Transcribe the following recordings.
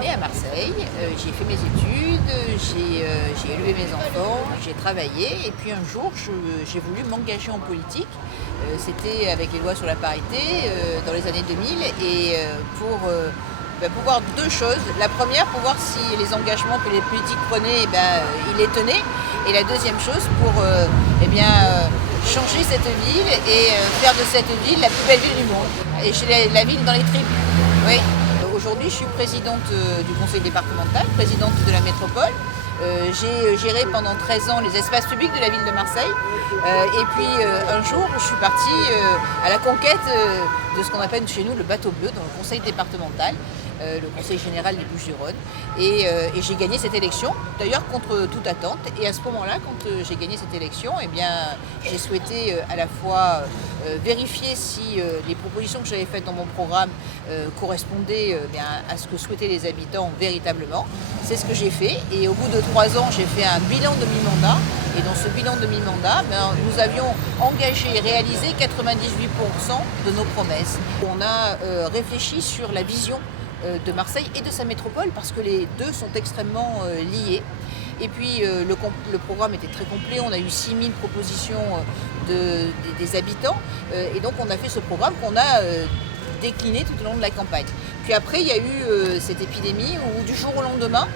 née à Marseille, j'ai fait mes études, j'ai élevé mes enfants, j'ai travaillé et puis un jour j'ai voulu m'engager en politique. C'était avec les lois sur la parité dans les années 2000 et pour voir deux choses. La première, pour voir si les engagements que les politiques prenaient, ils les tenaient. Et la deuxième chose, pour changer cette ville et faire de cette ville la plus belle ville du monde. Et j'ai la ville dans les tripes. Oui. Aujourd'hui, je suis présidente du conseil départemental, présidente de la métropole. J'ai géré pendant 13 ans les espaces publics de la ville de Marseille. Et puis un jour, je suis partie à la conquête de ce qu'on appelle chez nous le bateau bleu dans le conseil départemental, le conseil général des Bouches-du-Rhône. Et j'ai gagné cette élection, d'ailleurs contre toute attente. Et à ce moment-là, quand j'ai gagné cette élection, j'ai souhaité à la fois vérifier si les propositions que j'avais faites dans mon programme correspondaient à ce que souhaitaient les habitants véritablement. C'est ce que j'ai fait. Et au bout de 3 ans, j'ai fait un bilan de mi-mandat. Et dans ce bilan de mi-mandat, nous avions engagé et réalisé 98% de nos promesses. On a réfléchi sur la vision de Marseille et de sa métropole parce que les deux sont extrêmement liés. Et puis le programme était très complet, on a eu 6000 propositions des habitants et donc on a fait ce programme qu'on a décliné tout au long de la campagne. Puis après il y a eu cette épidémie où du jour au lendemain,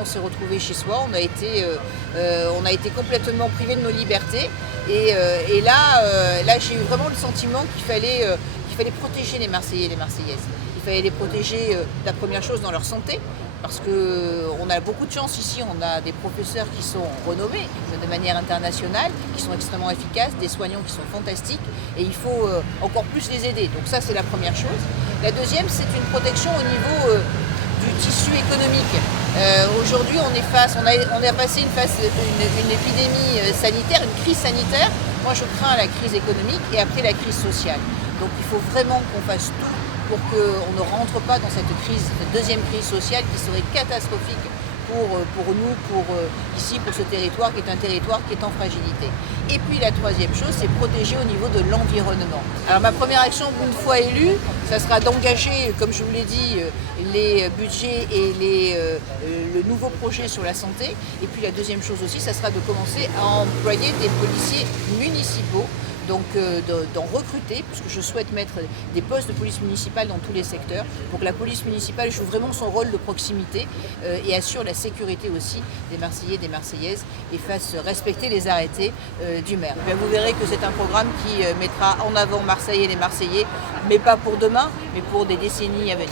on s'est retrouvés chez soi, on a été complètement privés de nos libertés et là j'ai eu vraiment le sentiment qu'il fallait protéger les Marseillais et les Marseillaises. Il fallait les protéger, la première chose, dans leur santé, parce qu'on a beaucoup de chance ici, on a des professeurs qui sont renommés de manière internationale, qui sont extrêmement efficaces, des soignants qui sont fantastiques, et il faut encore plus les aider. Donc ça, c'est la première chose. La deuxième, c'est une protection au niveau du tissu économique. Aujourd'hui, on a passé une épidémie sanitaire, une crise sanitaire. Moi, je crains la crise économique et après la crise sociale. Donc il faut vraiment qu'on fasse tout pour qu'on ne rentre pas dans cette deuxième crise sociale qui serait catastrophique pour nous, ici, pour ce territoire qui est un territoire qui est en fragilité. Et puis la troisième chose, c'est protéger au niveau de l'environnement. Alors ma première action, une fois élue, ça sera d'engager, comme je vous l'ai dit, les budgets et le nouveau projet sur la santé. Et puis la deuxième chose aussi, ça sera de commencer à employer des policiers municipaux. Donc d'en recruter, puisque je souhaite mettre des postes de police municipale dans tous les secteurs, pour que la police municipale joue vraiment son rôle de proximité et assure la sécurité aussi des Marseillais et des Marseillaises et fasse respecter les arrêtés du maire. Vous verrez que c'est un programme qui mettra en avant Marseille et les Marseillais, mais pas pour demain, mais pour des décennies à venir.